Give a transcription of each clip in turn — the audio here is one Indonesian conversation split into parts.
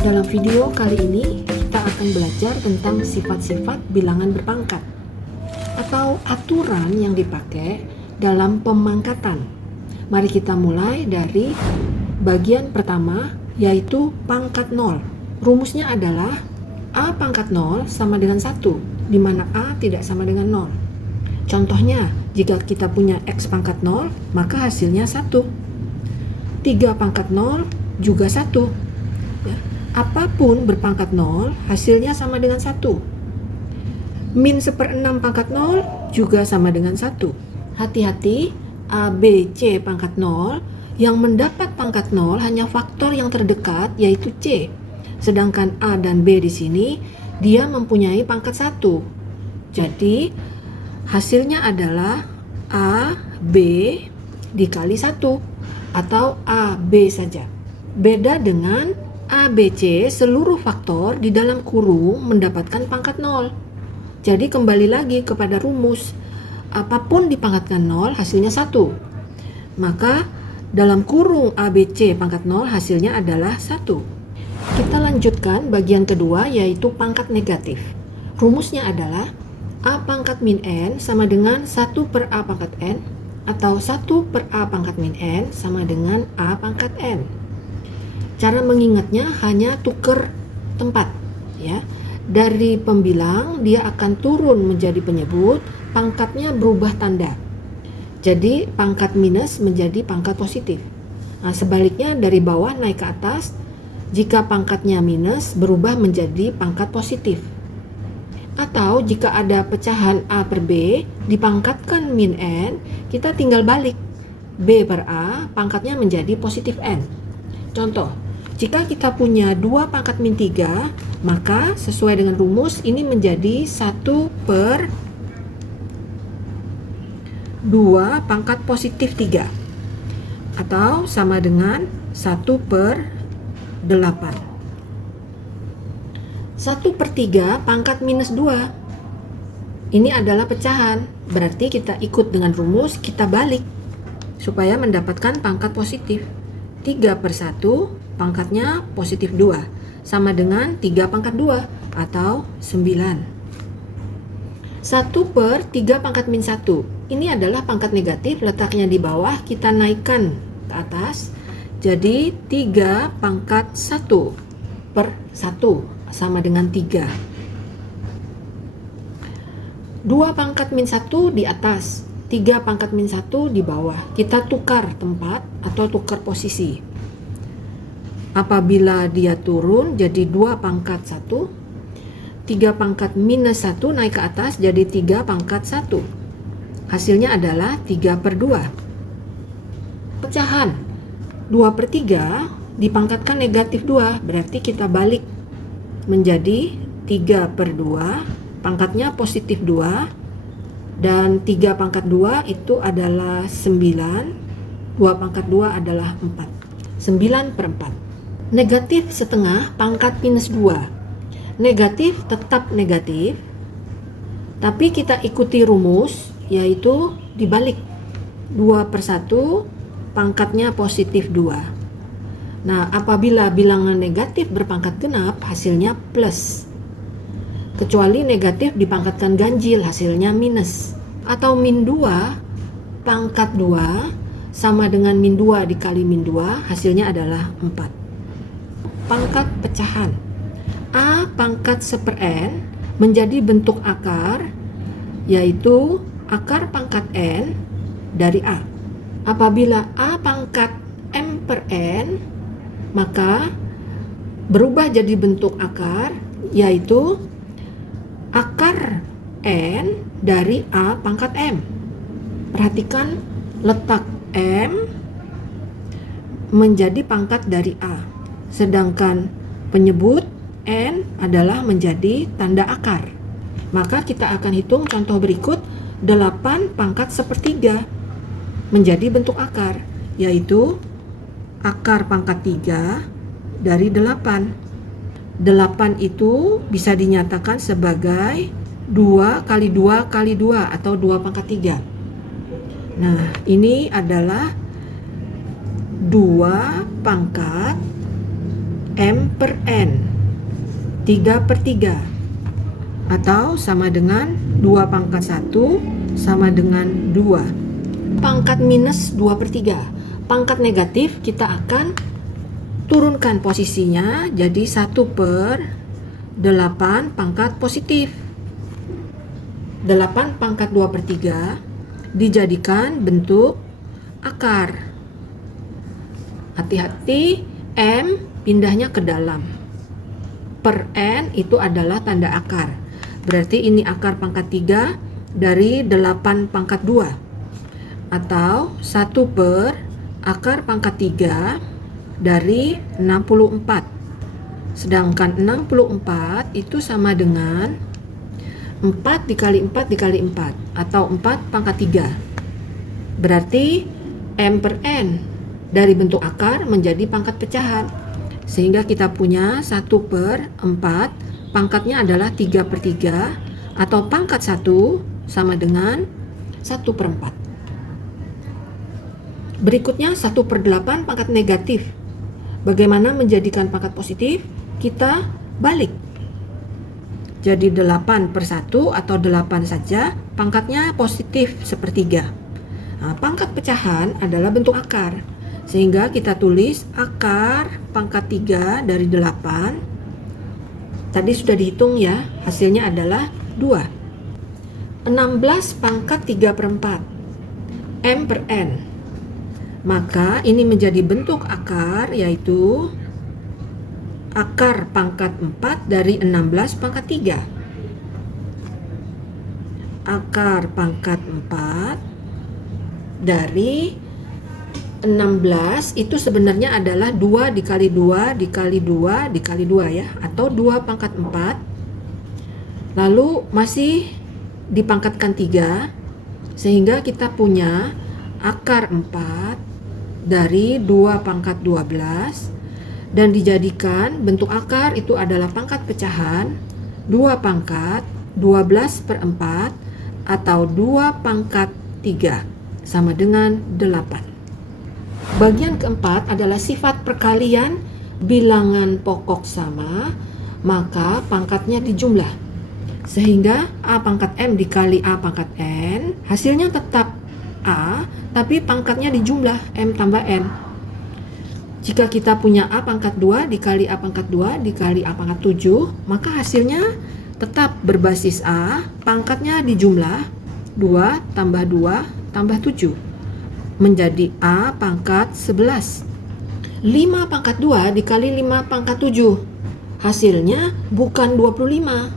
Dalam video kali ini, kita akan belajar tentang sifat-sifat bilangan berpangkat atau aturan yang dipakai dalam pemangkatan. Mari kita mulai dari bagian pertama, yaitu pangkat 0. Rumusnya adalah A pangkat 0 sama dengan 1, di mana A tidak sama dengan 0. Contohnya, jika kita punya X pangkat 0, maka hasilnya 1. 3 pangkat 0 juga 1. Apapun berpangkat 0, hasilnya sama dengan 1. Min 1/6 pangkat 0 juga sama dengan 1. Hati-hati, A, B, C pangkat 0, yang mendapat pangkat 0 hanya faktor yang terdekat, yaitu C. Sedangkan A dan B di sini, dia mempunyai pangkat 1. Jadi, hasilnya adalah A, B dikali 1, atau A, B saja. Beda dengan A, B, C, seluruh faktor di dalam kurung mendapatkan pangkat 0. Jadi kembali lagi kepada rumus. Apapun dipangkatkan 0, hasilnya 1. Maka dalam kurung A, B, C pangkat 0, hasilnya adalah 1. Kita lanjutkan bagian kedua, yaitu pangkat negatif. Rumusnya adalah A pangkat min N sama dengan 1 per A pangkat N, atau 1 per A pangkat min N sama dengan A pangkat N. Cara mengingatnya hanya tuker tempat, ya. Dari pembilang dia akan turun menjadi penyebut, pangkatnya berubah tanda. Jadi pangkat minus menjadi pangkat positif. Nah, sebaliknya dari bawah naik ke atas, jika pangkatnya minus berubah menjadi pangkat positif. Atau jika ada pecahan A per B dipangkatkan min N, kita tinggal balik. B per A pangkatnya menjadi positif N. Contoh, jika kita punya 2 pangkat min 3, maka sesuai dengan rumus ini menjadi 1 per 2 pangkat positif 3, atau sama dengan 1 per 8. 1 per 3 pangkat minus 2. Ini adalah pecahan, berarti kita ikut dengan rumus, kita balik supaya mendapatkan pangkat positif. 3 per 1 pangkatnya positif 2, sama dengan 3 pangkat 2, atau 9. 1 per 3 pangkat min 1. Ini adalah pangkat negatif, letaknya di bawah, kita naikkan ke atas. Jadi 3 pangkat 1 per 1, sama dengan 3. 2 pangkat min 1 di atas, 3 pangkat min 1 di bawah. Kita tukar tempat atau tukar posisi. Apabila dia turun jadi 2 pangkat 1, 3 pangkat minus 1 naik ke atas jadi 3 pangkat 1. Hasilnya adalah 3 per 2. Pecahan 2 per 3 dipangkatkan negatif 2, berarti kita balik menjadi 3 per 2, pangkatnya positif 2, dan 3 pangkat 2 itu adalah 9, 2 pangkat 2 adalah 4. 9 per 4. Negatif setengah pangkat minus 2. Negatif tetap negatif, tapi kita ikuti rumus, yaitu dibalik. 2 per 1 pangkatnya positif 2. Nah, apabila bilangan negatif berpangkat genap, hasilnya plus. Kecuali negatif dipangkatkan ganjil, hasilnya minus. Atau min 2 pangkat 2 sama dengan min 2 dikali min 2, hasilnya adalah 4. Pangkat pecahan. A pangkat 1/n menjadi bentuk akar, yaitu akar pangkat n dari A. Apabila A pangkat m per n, maka berubah jadi bentuk akar, yaitu akar n dari A pangkat m. Perhatikan letak m menjadi pangkat dari A, sedangkan penyebut n adalah menjadi tanda akar. Maka kita akan hitung contoh berikut. 8 pangkat 1/3 menjadi bentuk akar, yaitu akar pangkat 3 dari 8. 8 itu bisa dinyatakan sebagai 2 kali 2 kali 2, atau 2 pangkat 3. Nah, ini adalah 2 pangkat M per N 3/3 atau sama dengan 2 pangkat 1 sama dengan 2. Pangkat minus 2/3. Pangkat negatif kita akan turunkan posisinya jadi 1/8 pangkat positif. 8 pangkat 2/3 dijadikan bentuk akar. Hati-hati, M pindahnya ke dalam. Per N itu adalah tanda akar. Berarti ini akar pangkat 3 dari 8 pangkat 2. Atau 1 per akar pangkat 3 dari 64. Sedangkan 64 itu sama dengan 4 dikali 4 dikali 4 atau 4 pangkat 3. Berarti M per N dari bentuk akar menjadi pangkat pecahan. Sehingga kita punya 1/4 pangkatnya adalah 3/3 atau pangkat 1 sama dengan 1/4. Berikutnya 1/8 pangkat negatif. Bagaimana menjadikan pangkat positif? Kita balik. Jadi 8/1 atau 8 saja, pangkatnya positif 1/3. Nah, pangkat pecahan adalah bentuk akar. Sehingga kita tulis akar pangkat 3 dari 8. Tadi sudah dihitung ya, hasilnya adalah 2. 16 pangkat 3/4 M per N. Maka ini menjadi bentuk akar, yaitu akar pangkat 4 dari 16 pangkat 3. Akar pangkat 4 dari 16 itu sebenarnya adalah 2 dikali 2 dikali 2 dikali 2 ya, atau 2 pangkat 4. Lalu masih dipangkatkan 3, sehingga kita punya akar 4 dari 2 pangkat 12 dan dijadikan bentuk akar itu adalah pangkat pecahan 2 pangkat 12/4 atau 2 pangkat 3 sama dengan 8. Bagian keempat adalah sifat perkalian bilangan pokok sama, maka pangkatnya dijumlah. Sehingga A pangkat M dikali A pangkat N, hasilnya tetap A, tapi pangkatnya dijumlah M tambah N. Jika kita punya A pangkat 2 dikali A pangkat 2 dikali A pangkat 7, maka hasilnya tetap berbasis A, pangkatnya dijumlah 2 tambah 2 tambah 7. Menjadi A pangkat 11. 5 pangkat 2 dikali 5 pangkat 7. Hasilnya bukan 25.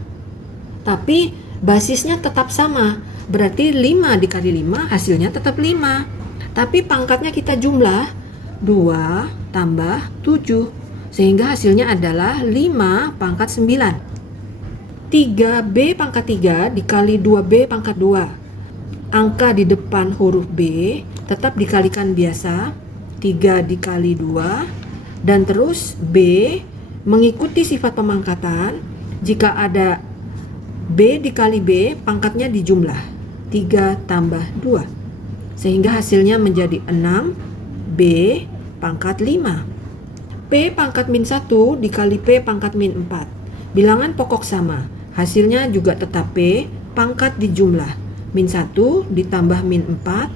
Tapi basisnya tetap sama. Berarti 5 dikali 5 hasilnya tetap 5. Tapi pangkatnya kita jumlah 2 tambah 7. Sehingga hasilnya adalah 5 pangkat 9. 3B pangkat 3 dikali 2B pangkat 2. Angka di depan huruf B tetap dikalikan biasa, 3 dikali 2, dan terus B mengikuti sifat pemangkatan. Jika ada B dikali B, pangkatnya dijumlah 3 tambah 2, sehingga hasilnya menjadi 6 B pangkat 5. P pangkat min 1 dikali P pangkat min 4. Bilangan pokok sama, hasilnya juga tetap P pangkat dijumlah. Min 1 ditambah min 4,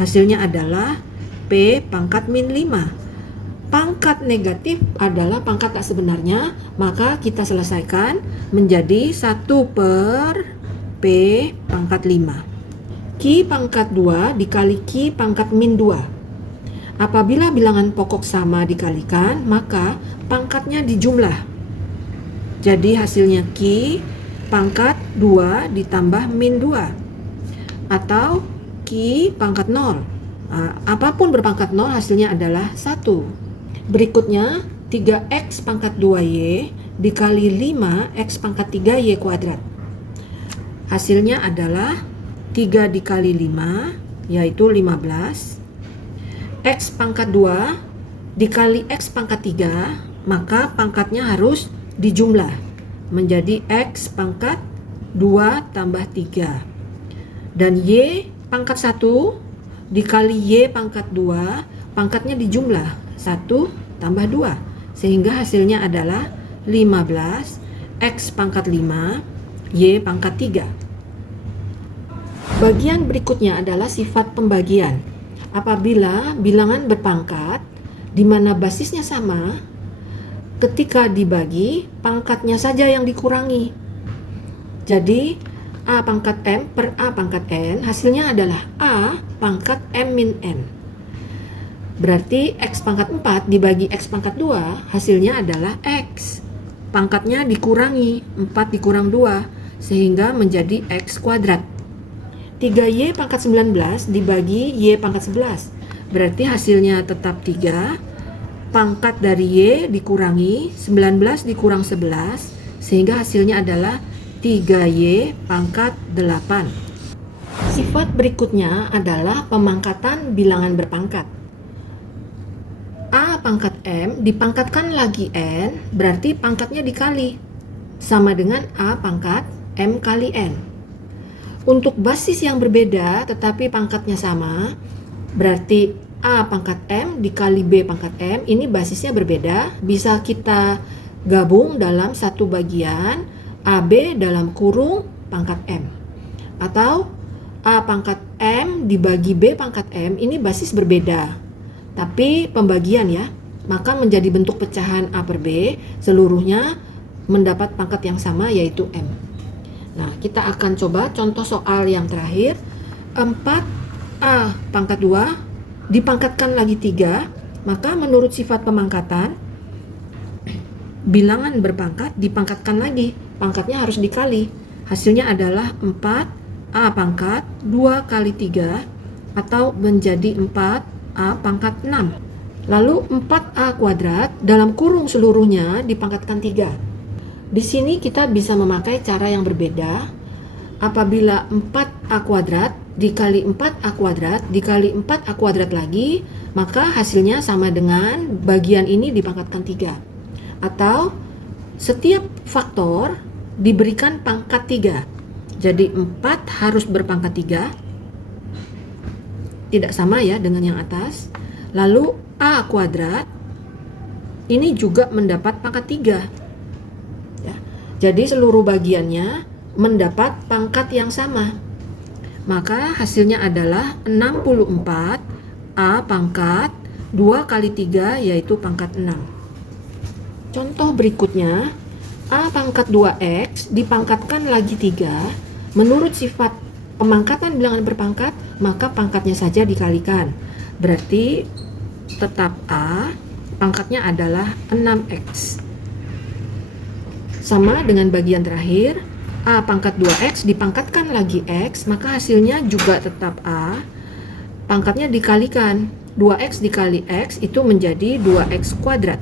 hasilnya adalah P pangkat min 5. Pangkat negatif adalah pangkat tak sebenarnya, maka kita selesaikan menjadi 1 per P pangkat 5. Q pangkat 2 dikali Q pangkat min 2. Apabila bilangan pokok sama dikalikan, maka pangkatnya dijumlah. Jadi hasilnya Q pangkat 2 ditambah min 2. Atau Q pangkat 0. Apapun berpangkat 0 hasilnya adalah 1. Berikutnya 3x pangkat 2y dikali 5x pangkat 3y kuadrat. Hasilnya adalah 3 dikali 5 yaitu 15. X pangkat 2 dikali x pangkat 3, maka pangkatnya harus dijumlah menjadi x pangkat 2 tambah 3. Dan Y pangkat 1 dikali Y pangkat 2, pangkatnya dijumlah 1 tambah 2. sehingga hasilnya adalah 15 X pangkat 5 Y pangkat 3. Bagian berikutnya adalah sifat pembagian. Apabila bilangan berpangkat di mana basisnya sama, ketika dibagi, pangkatnya saja yang dikurangi. Jadi, A pangkat M per A pangkat N, hasilnya adalah A pangkat M min N. Berarti X pangkat 4 dibagi X pangkat 2, hasilnya adalah X. Pangkatnya dikurangi, 4 dikurang 2, sehingga menjadi X kuadrat. 3Y pangkat 19 dibagi Y pangkat 11, berarti hasilnya tetap 3. Pangkat dari Y dikurangi, 19 dikurang 11, sehingga hasilnya adalah 3Y pangkat 8. Sifat berikutnya adalah pemangkatan bilangan berpangkat. A pangkat M dipangkatkan lagi N, berarti pangkatnya dikali, sama dengan A pangkat M kali N. Untuk basis yang berbeda tetapi pangkatnya sama, berarti A pangkat M dikali B pangkat M, ini basisnya berbeda, bisa kita gabung dalam satu bagian AB dalam kurung pangkat M. Atau A pangkat M dibagi B pangkat M, ini basis berbeda, tapi pembagian ya, maka menjadi bentuk pecahan A per B, seluruhnya mendapat pangkat yang sama yaitu M. Nah, kita akan coba contoh soal yang terakhir. 4A pangkat 2 dipangkatkan lagi 3, maka menurut sifat pemangkatan, bilangan berpangkat dipangkatkan lagi, pangkatnya harus dikali. Hasilnya adalah 4A pangkat 2 kali 3, atau menjadi 4A pangkat 6. Lalu 4A kuadrat dalam kurung seluruhnya dipangkatkan 3. Di sini kita bisa memakai cara yang berbeda. Apabila 4A kuadrat dikali 4A kuadrat dikali 4A kuadrat lagi, maka hasilnya sama dengan bagian ini dipangkatkan 3. Atau setiap faktor diberikan pangkat 3. Jadi 4 harus berpangkat 3. Tidak sama ya dengan yang atas. Lalu A kuadrat ini juga mendapat pangkat 3. Jadi seluruh bagiannya mendapat pangkat yang sama. Maka hasilnya adalah 64 A pangkat 2 kali 3 yaitu pangkat 6. Contoh berikutnya, A pangkat 2X dipangkatkan lagi 3. Menurut sifat pemangkatan bilangan berpangkat, maka pangkatnya saja dikalikan. Berarti tetap A pangkatnya adalah 6X. Sama dengan bagian terakhir, A pangkat 2X dipangkatkan lagi X, maka hasilnya juga tetap A. Pangkatnya dikalikan, 2X dikali X itu menjadi 2X kuadrat.